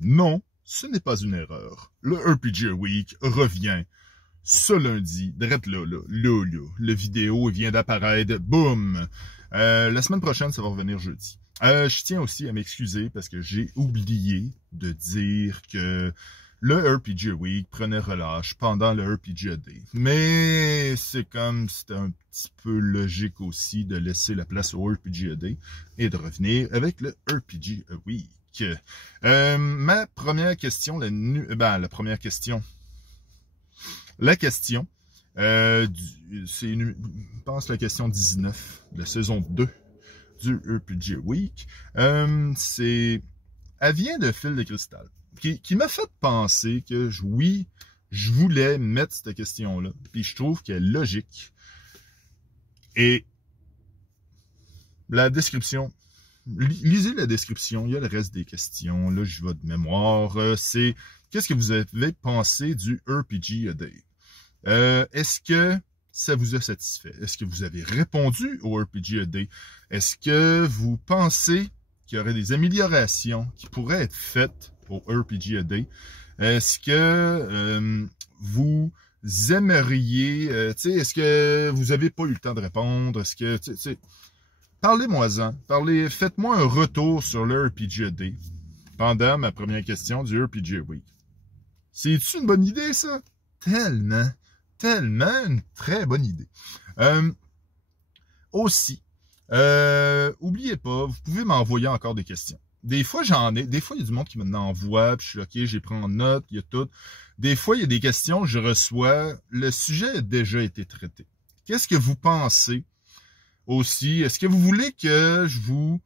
Non, ce n'est pas une erreur. Le RPG Week revient ce lundi, drette là. Le vidéo vient d'apparaître, boum! La semaine prochaine, ça va revenir jeudi. Je tiens aussi à m'excuser parce que j'ai oublié de dire que le RPG Week prenait relâche pendant le RPG Day. Mais c'est un petit peu logique aussi de laisser la place au RPG Day et de revenir avec le RPG Week. Ma première question, la question, c'est, je pense, la question 19 de la saison 2 du RPG Week. Elle vient de Fil de Cristal, qui m'a fait penser que, oui, je voulais mettre cette question-là, puis je trouve qu'elle est logique. Et la description, lisez la description, il y a le reste des questions, là, je vais de mémoire, c'est « Qu'est-ce que vous avez pensé du RPG A Day? » Est-ce que ça vous a satisfait? Est-ce que vous avez répondu au RPG A Day? Est-ce que vous pensez qu'il y aurait des améliorations qui pourraient être faites au RPG A Day? Est-ce que vous aimeriez, est-ce que vous avez pas eu le temps de répondre? Est-ce que, parlez-moi-en. Faites-moi un retour sur le RPG A Day pendant ma première question du RPG Week. C'est-tu une bonne idée, ça? Tellement une très bonne idée. Aussi, oubliez pas, vous pouvez m'envoyer encore des questions. Des fois, des fois, il y a du monde qui m'en envoie, puis je suis OK, j'ai pris en note, il y a tout. Des fois, il y a des questions que je reçois, le sujet a déjà été traité. Qu'est-ce que vous pensez aussi? Est-ce que vous voulez que je vous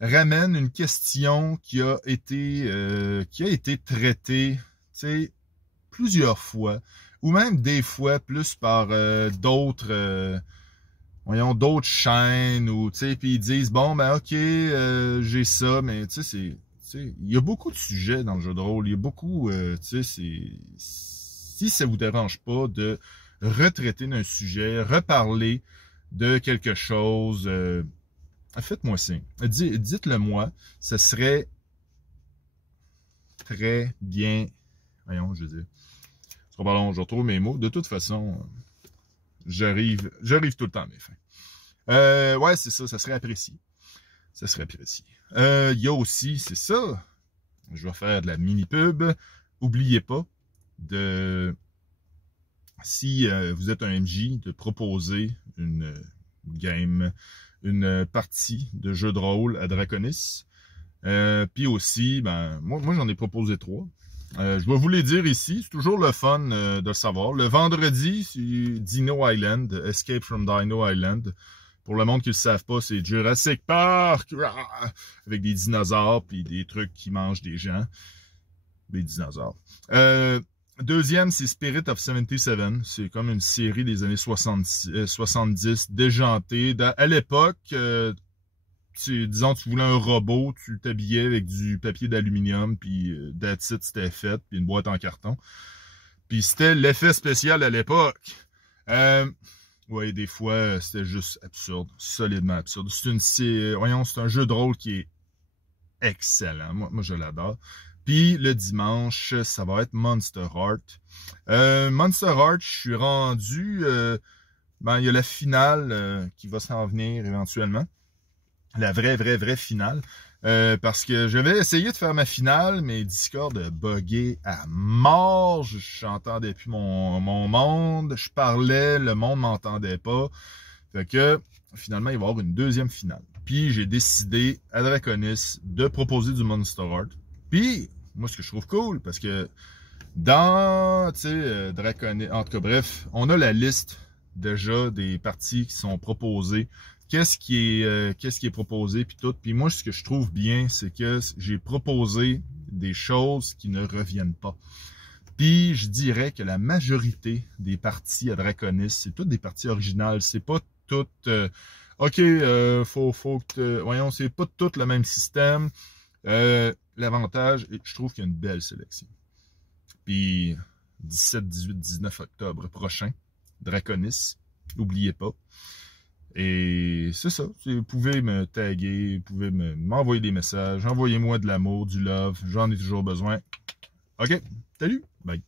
ramène une question qui a été traitée, plusieurs fois, ou même des fois plus par d'autres chaînes, ou puis ils disent bon ben ok, j'ai ça, mais il y a beaucoup de sujets dans le jeu de rôle, il y a beaucoup, si ça vous dérange pas de retraiter d'un sujet, reparler de quelque chose, faites-moi signe, dites-le moi, ce serait très bien, je veux dire. Pardon, je retrouve mes mots. De toute façon, j'arrive tout le temps à mes fins. Ouais, c'est ça, ça serait apprécié. Ça serait apprécié. Il y a aussi, c'est ça, je vais faire de la mini-pub. Oubliez pas de, si vous êtes un MJ, de proposer une game, une partie de jeu de rôle à Draconis. Puis aussi, moi j'en ai proposé 3. Je vais vous les dire ici, c'est toujours le fun de le savoir. Le vendredi, c'est Dino Island, Escape from Dino Island. Pour le monde qui ne le savent pas, c'est Jurassic Park, avec des dinosaures puis des trucs qui mangent des gens. Des dinosaures. Deuxième, c'est Spirit of 77. C'est comme une série des années 70 déjantée. À l'époque, disons, tu voulais un robot, tu t'habillais avec du papier d'aluminium, puis that's it, c'était fait, puis une boîte en carton. Puis c'était l'effet spécial à l'époque. Ouais, des fois, c'était juste absurde, solidement absurde. C'est un jeu de rôle qui est excellent. Moi je l'adore. Puis le dimanche, ça va être Monster Heart. Monster Heart, je suis rendu... il y a la finale qui va s'en venir éventuellement. La vraie finale. Parce que j'avais essayé de faire ma finale, mais Discord a bugué à mort. Je n'entendais plus mon monde. Je parlais, le monde m'entendait pas. Fait que finalement, il va y avoir une deuxième finale. Puis j'ai décidé à Draconis de proposer du Monster Heart. Puis, moi, ce que je trouve cool, parce que dans, Draconis, en tout cas, bref, on a la liste déjà des parties qui sont proposées. Qu'est-ce qui est proposé, puis tout. Puis moi, ce que je trouve bien, c'est que j'ai proposé des choses qui ne reviennent pas. Puis je dirais que la majorité des parties à Draconis, c'est toutes des parties originales. C'est pas toutes... OK, faut que... voyons, c'est pas tout le même système. L'avantage, je trouve qu'il y a une belle sélection. Puis 17, 18, 19 octobre prochain, Draconis, n'oubliez pas. Et c'est ça. Vous pouvez me taguer, vous pouvez m'envoyer des messages, envoyez-moi de l'amour, du love, j'en ai toujours besoin. OK, salut, bye.